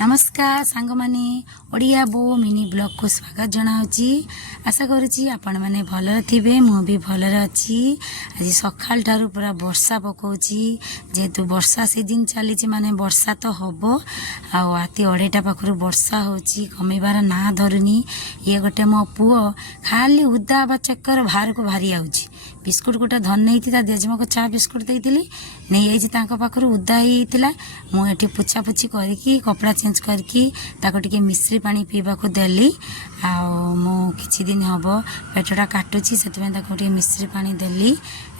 नमस्कार सांग माने ओडिया बो मिनी ब्लॉग को स्वागत जनाऊँगी। आशा करुँची आपण मैंने भलर थे मु भी भलर अच्छी। आज सकाल ठारू पूरा वर्षा पकाउची जेहेतु वर्षा सीजन चली माने वर्षा तो हम आती 2:30 पाखर वर्षा होची कमीबार ना धरुनी। ये गोटे मो पुओ खाली उदा बा चक्कर बाहर को बाहरी आउची। बिस्कुट गोटे धन नहीं था जेजेमा को चा बिस्कुट देती नहीं पाखर उदा होता मुझे पुछापुछी करके कपड़ा चेंज करके ताको मिश्री पानी पीवा को देली। किछि दिन हम पेटटा काटुची से मिश्री पानी देली।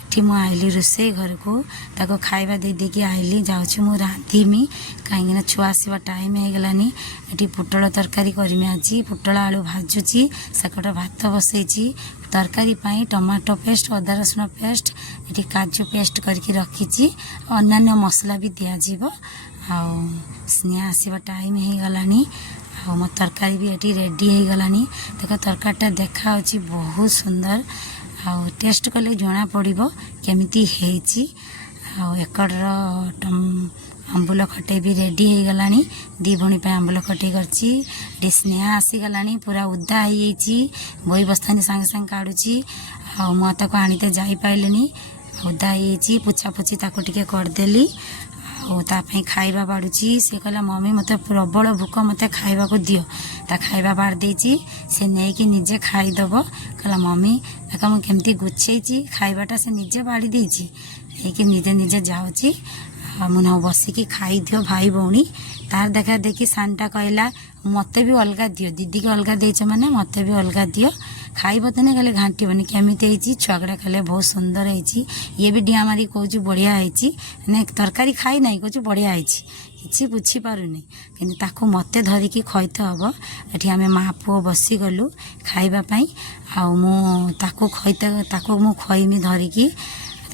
एठी मु आइली रोसे घर को ताको खाइबा दे देकी आइली जाऊँ मु रांधीमी कहीं छुआ आसवा टाइम हो गलानी। एठी पुटल तरकारी करमी आज पुटल आलू भाजुची सेकटा भात बसैची तरकारी पाई टमाटो पेस्ट अदा रसुण पेस्ट एठी काजू पेस्ट करके रखीची अन्य मसला भी दिया जीवो। स्नेहा आसवा टाइम हो गलानी मो तरकारी भी एठी रेडी हो गलानी। देख तरकारीटा देखा बहुत सुंदर टेस्ट कले जना पड़ो केमिति हेची। एकड़ आंबुल खटे भी रेडी हो गलानी दी भणी पे आंबुल खटे करची। स्नेहा आसीगला पूरा उदा हो बई बस्तानी सांगे सांगे काढ़ुची मुझे आनीते जापारे उदा हो पुछापुछी टिके करदेली तापाई खाइबा बाड़ुची। से कहला मम्मी मते प्रबल भूक मते खाइबा को दियो ता खाइबा बाड़ देची से नहीं कि निजे खाईदब। कहला मम्मी देखा मुझे केमती गुछेची खाइबाटा से निजे बाड़ी देची नहीं कि निजे निजे जाऊँगी मुझे बसिकी खाई दियो भाई भौणी। तार देखा देखी सानटा कहला मते भी अलग दियो दीदी को अलग देच माने मते भी अलग दियो खाइब तो नहीं कहले घांटबनी केमिति छुआगड़ा कहले बहुत सुंदर है। ये भी डिया मारी कहूँ बढ़िया है तरकारी खाई ना कहूँ बढ़िया है किसी बुझी पारुनी कि ताको मते धरिकी खैत हम। एठी आमे माँ पुओ बसी गलु खाइबापाई ताको खैत ताको मु खैमी धरिकी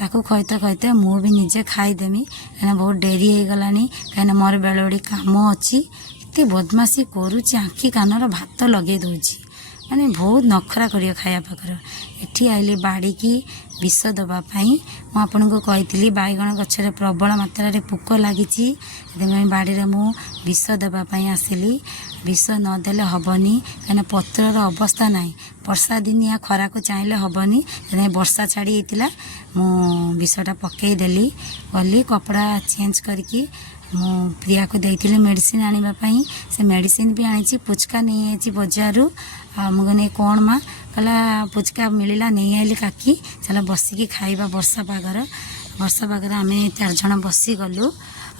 ताको खैते खैते मु भी निजे खाईदेमी कहीं बहुत डेरी हो गलानी कहीं मोर बेले बेड़ी काम अच्छी एत बदमाशी करुच्ची आँखि कानर भात लगे दूची माने बहुत नखरा करियो खाया पाखर। एठी आइली बाड़ी की विष दवापाई मुझे को कही बैगण गचर प्रबल मात्रा रे पोक लगी बाड़ी में मु विष दवापाई आसिली। विष नदेले हेनी कहीं पत्रर अवस्था ना वर्षा दिन या खरा को चाहिए हेनी कहीं वर्षा छाड़ी होता मु विषटा पकईदेली गली कपड़ा चेंज करके मु प्रिया को देती मेडिसिन आने से मेडिसिन भी आनी पुचका नहीं आई बजार मुझे कौन माँ कहला पुचका मिलला नहीं आइली काकी चल बसिकी खाइबा वर्षा पागर आम 4 जन बसी गलु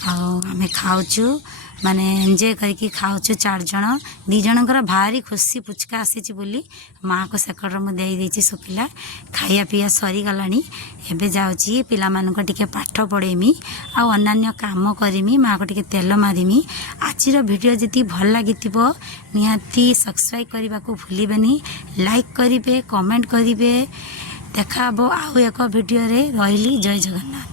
आम खाऊँ माने एंजॉय करके खाऊँ 4 जन 2 जनकर भारी खुशी पुचका आसी बोली माँ को सेकड़ मुझे शुखिला खाया पीया सरीगला। एबे जाऊँगी पिला टिके पाठ पढ़ेमी अन्य काम करमी माँ को टिके तेल मारिमी। आजिर वीडियो जी भल लगी निहाती सब्सक्राइब करने को भूलें लाइक करेंगे कमेंट करेंगे। देखा आउ एक वीडियो रे रही जय जगन्नाथ।